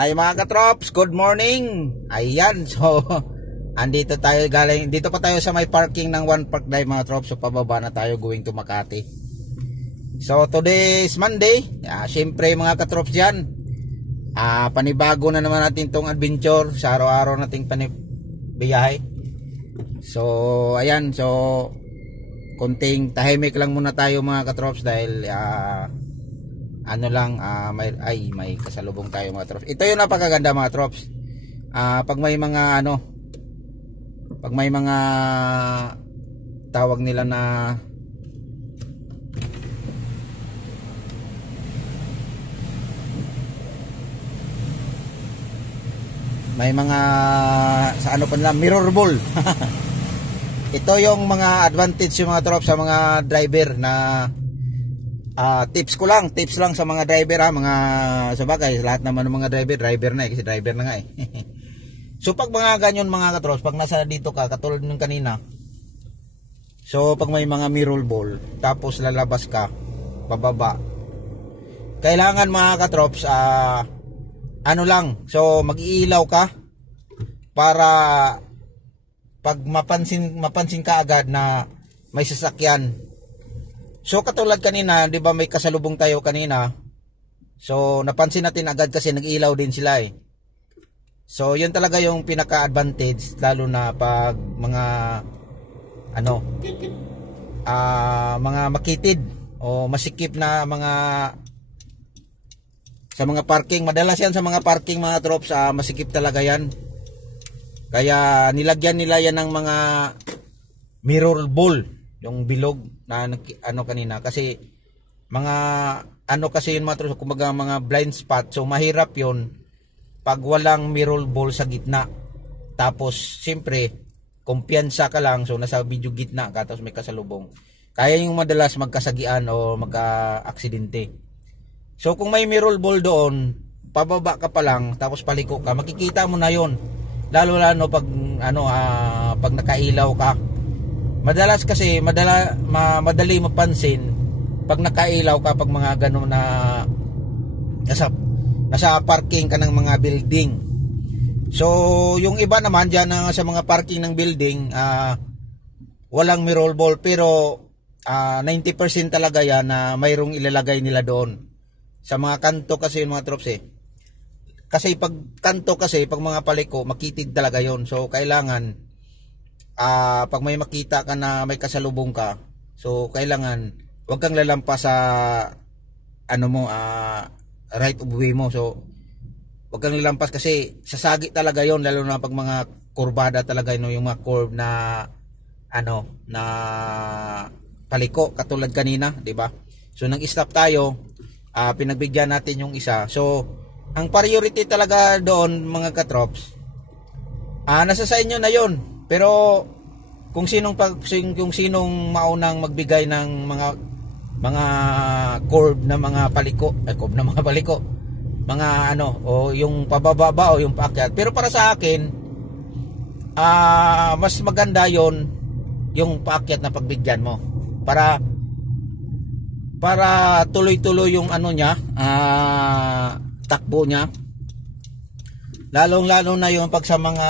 Ay mga katrops, good morning. Ayan, so andito tayo galing, dito pa tayo sa may parking ng One Park Drive mga trops. So pababa na tayo going to Makati. So today is Monday. Siyempre mga katrops yan, panibago na naman natin tong adventure sa araw-araw nating biyahe. So ayan, so konting tahimik lang muna tayo mga katrops dahil may kasalubong tayo mga trops. Ito yung napakaganda mga trops. Pag may mga tawag nila na may mga sa ano pa nila, mirror ball. Ito yung mga advantage yung mga trops sa mga driver na tips lang sa mga driver mga sabagay, lahat naman ng mga driver na kasi driver na nga So pag mga ganyan mga katrops, pag nasa dito ka katulad ng kanina, so pag may mga mirror ball tapos lalabas ka bababa, kailangan mga katrops so mag-iilaw ka para pag mapansin ka agad na may sasakyan. So katulad kanina, 'di ba may kasalubong tayo kanina? So napansin natin agad kasi nag-ilaw din sila eh. So 'yun talaga yung pinaka-advantage lalo na pag mga mga makitid o masikip na sa mga parking. Madalas yan sa mga parking mga trops, masikip talaga yan. Kaya nilagyan nila yan ng mga mirror ball, yung bilog na kanina, kasi mga kasi yun mga trops, kumbaga mga blind spot. So mahirap yun pag walang mirror ball sa gitna. Tapos siyempre kumpiyansa ka lang, so nasa video gitna ka tapos may kasalubong, kaya yung madalas magkasagian o magka-aksidente. So kung may mirror ball doon, pababa ka pa lang tapos paliko ka, makikita mo na yon. Lalo pag pag nakailaw ka. Madalas kasi madali mapansin pag nakailaw ka pag mga ganun na nasa parking ka ng mga building. So yung iba naman diyan sa mga parking ng building, walang mirror ball, pero 90% talaga yan na mayroong ilalagay nila doon. Sa mga kanto kasi yung mga trops kasi pag kanto kasi pag mga paliko makitid talaga yon. So kailangan pag may makita ka na may kasalubong ka, so kailangan wag kang lalampas sa right of way mo. So wag kang lalampas kasi sasagi talaga yon, lalo na pag mga kurbada talaga yung mga curve na na paliko katulad kanina, di ba? So nag-stop tayo, pinagbigyan natin yung isa. So ang priority talaga doon mga katrops, nasa sa inyo na yon. Pero kung sinong maunang magbigay ng mga curve na mga paliko, mga o yung pababa ba o yung paakyat. Pero para sa akin, mas maganda yon, yung paakyat na pagbigyan mo para tuloy-tuloy yung niya, takbo niya. Lalong-lalo na yung pag sa mga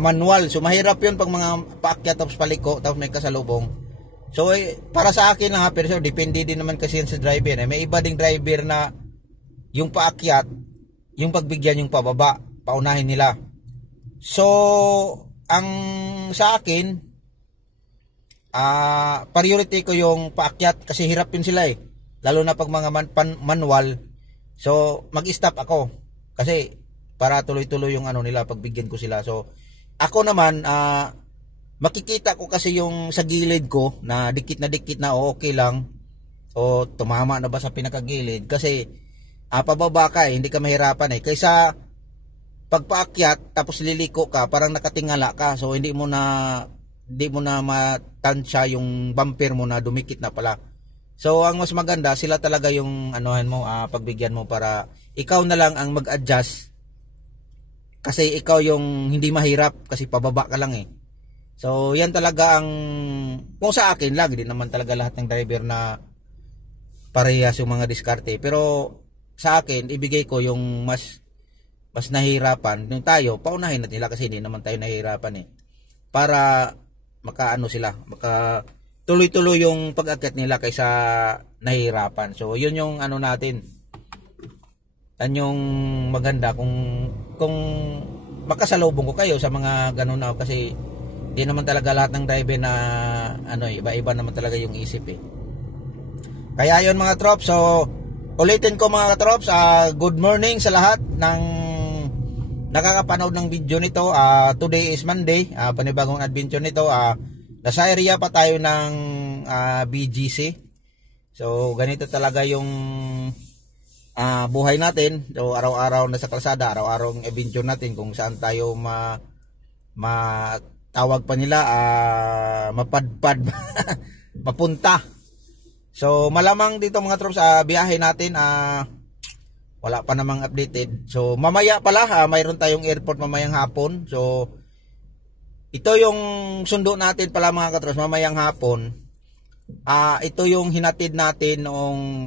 manual. So mahirap yun pag mga paakyat tapos paliko tapos may kasalubong. So para sa akin lang pero depende din naman kasi yan sa driver. May iba ding driver na yung paakyat, yung pagbigyan yung pababa, paunahin nila. So ang sa akin, priority ko yung paakyat kasi hirap yun sila lalo na pag mga manual. So mag-stop ako kasi para tuloy-tuloy yung nila, pagbigyan ko sila. So ako naman, makikita ko kasi yung sa gilid ko na dikit na okay lang o tumama na ba sa pinakagilid, kasi pababa ka hindi ka mahirapan kaysa pagpaakyat tapos liliko ka, parang nakatingala ka. So hindi mo na matansya yung bumper mo na dumikit na pala. So ang mas maganda, sila talaga yung pagbigyan mo para ikaw na lang ang mag-adjust, kasi ikaw yung hindi mahirap kasi pababa ka lang So yan talaga ang, kung sa akin lagi din naman talaga lahat ng driver na parehas yung mga diskarte. Pero sa akin, ibigay ko yung mas nahihirapan. Yung tayo, paunahin natin nila kasi hindi naman tayo nahihirapan eh. Para makaano sila, maka tuloy-tuloy yung pag-akyat nila kaysa nahihirapan. So, yun yung ano natin. Yan yung maganda kung makasalubong ko kayo sa mga ganun na kasi hindi naman talaga lahat ng driver na ano, iba-iba naman talaga yung isip eh. Kaya yun mga trops, so ulitin ko mga trops, good morning sa lahat ng nakakapanood ng video nito. Today is Monday, panibagong adventure nito. Nasa area pa tayo ng BGC. So ganito talaga yung buhay natin. So araw-araw na sa kalsada, araw-araw ang adventure natin kung saan tayo tawag pa nila mapadpad mapunta. So malamang dito mga trops biyahe natin wala pa namang updated. So mamaya pala mayroon tayong airport mamayang hapon. So ito yung sundo natin pala mga katrops mamayang hapon. Ito yung hinatid natin noong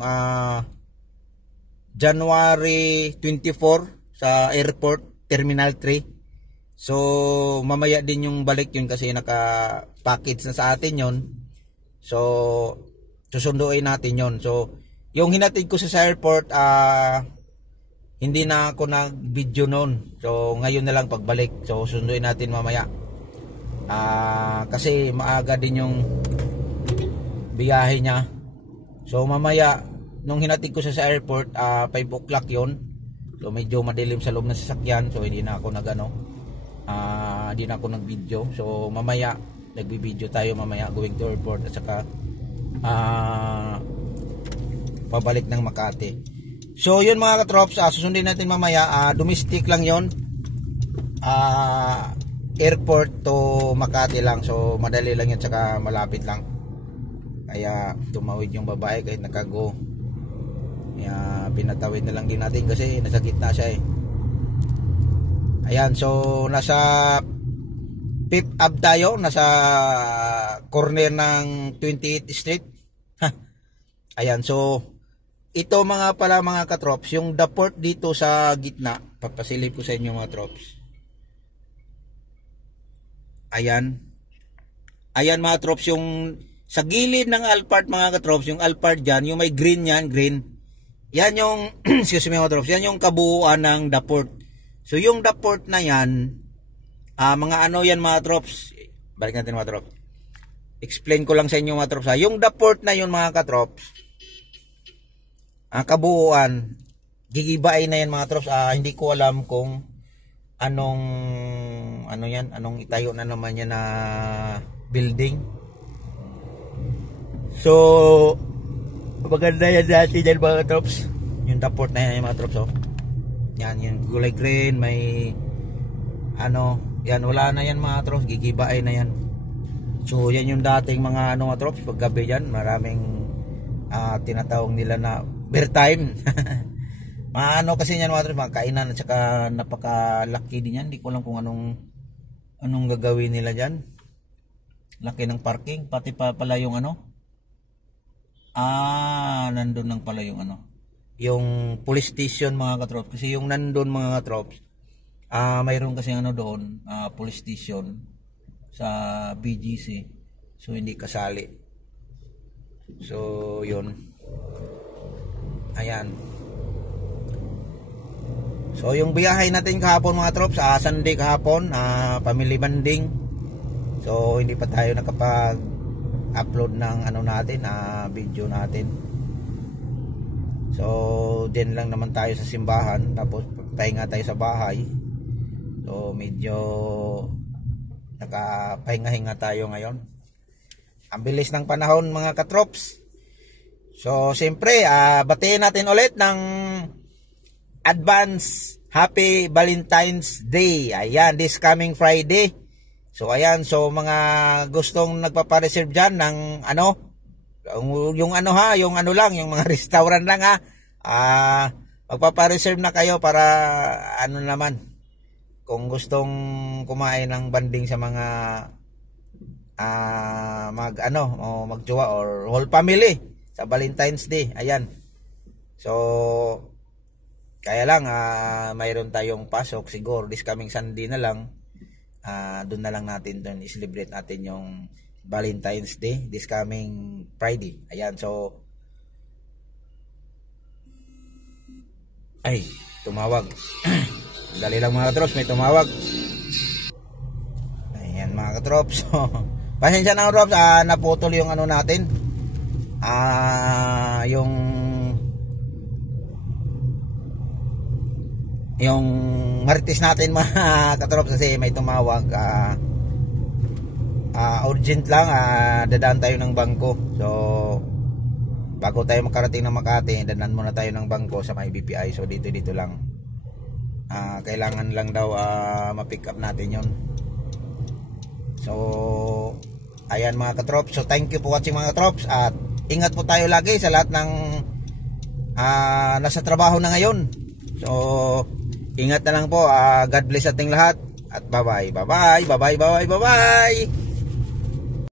January 24 sa airport Terminal 3. So mamaya din yung balik yun kasi naka-package na sa atin yun. So susunduin natin yon. So yung hinatid ko sa airport hindi na ako nag-video noon. So ngayon na lang pagbalik. So susunduin natin mamaya. Kasi maaga din yung biyahe niya. So mamaya nung hinatid ko sa airport 5 o'clock yon. So medyo madilim sa loob ng sasakyan. So hindi na ako hindi na ako nag-video. So mamaya nagbi-video tayo mamaya going to airport at saka pabalik ng Makati. So yun mga katrops, susundin natin mamaya. Domestic lang yon, airport to Makati lang. So madali lang yun, saka malapit lang. Kaya tumawid yung babae kahit nakago. Kaya pinatawid na lang din natin kasi nasa gitna siya eh. Ayan, so nasa 5th Ave tayo, nasa corner ng 28th Street. Ayan, so ito mga pala mga katrops, yung the port dito sa gitna, papasilip ko sa inyo mga trops. Ayan. Ayan mga trops, yung sa gilid ng Alphard mga katrops, yung Alphard dyan, yung may green yan, green. Yan yung, excuse me mga trops, yan yung kabuuan ng the port. So yung the port na yan, mga ano yan mga trops, balik natin mga trops. Explain ko lang sa inyo mga trops. Yung the port na yun mga katrops, kabuuan, gigibain na yan mga trops. Hindi ko alam kung anong itayo na naman yan na building. So maganda yan dati dyan mga trops. Yung the port na yan mga trops. Yan yung gulay green, may yan wala na yan mga trops, gigibain na yan. So yan yung dating mga mga trops, paggabi yan maraming tinatawag nila na bear time. Kasi yan mga trops, mga kainan at saka napakalaki din yan. Hindi ko alam kung anong gagawin nila dyan. Laki ng parking, pati pa pala yung nandun lang pala yung yung police station mga katrops. Kasi yung nandun mga katrops, mayroon kasi doon, police station sa BGC. So hindi kasali. So yun. Ayan. So yung biyahe natin kahapon mga trops, Sunday kahapon, family banding. So hindi pa tayo nakapag-upload ng natin, video natin. So din lang naman tayo sa simbahan, tapos pahinga tayo sa bahay. So medyo nakapahinga-hinga tayo ngayon. Ang bilis ng panahon mga katrops. So siyempre batiin natin ulit ng advance Happy Valentine's Day. Ayan, this coming Friday. So ayan, so mga gustong nagpapa-reserve dyan ng yung lang, yung mga restaurant lang magpapa-reserve na kayo para naman kung gustong kumain ng banding sa mga magjowa or whole family sa Valentine's Day. Ayan. So Kaya lang, mayroon tayong pasok siguro this coming Sunday na lang. Doon na lang natin doon i-celebrate natin yung Valentine's Day this coming Friday. Ayan, so ay, tumawag. Dali lang mga katrops, may tumawag. Ayan mga katrops. Pasensya na katrops, naputol yung ano natin. Yung marites natin mga katrops kasi may tumawag. Urgent lang, dadaan tayo ng bangko. So bago tayo makarating ng Makati, dadaan muna tayo ng bangko sa may BPI. So dito lang, kailangan lang daw ma-pick up natin yon. So ayan mga katrops, so thank you for watching mga katrops, at ingat po tayo lagi sa lahat ng nasa trabaho na ngayon. So ingat na lang po, God bless ating lahat, at bye bye.